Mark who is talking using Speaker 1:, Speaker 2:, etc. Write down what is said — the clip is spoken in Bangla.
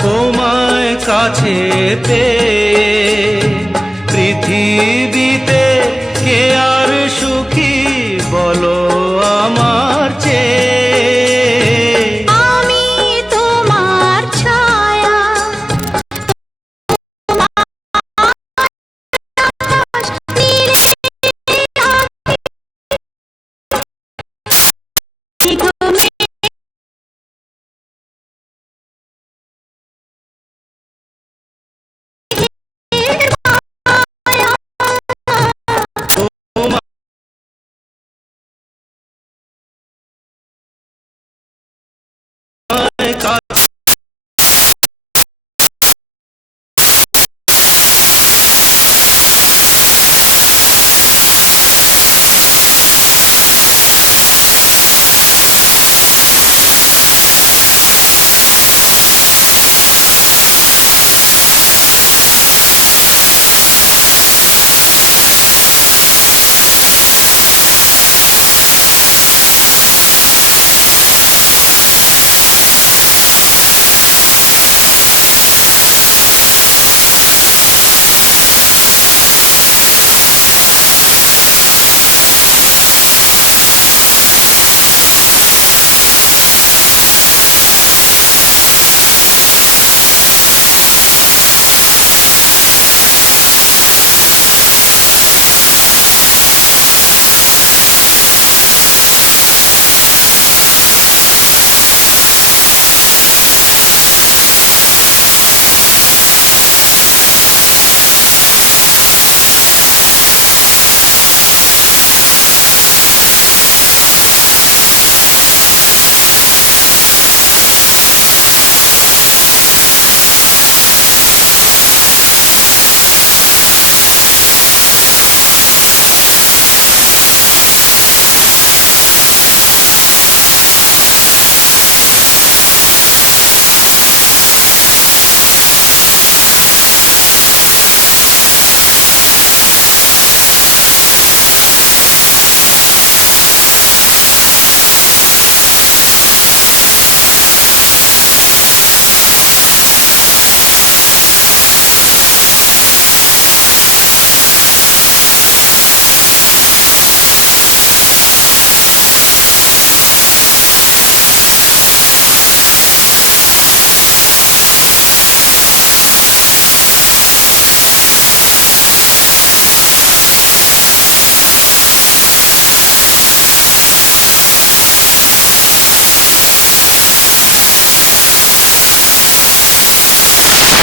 Speaker 1: তোমায় কাছে পে পৃথিবী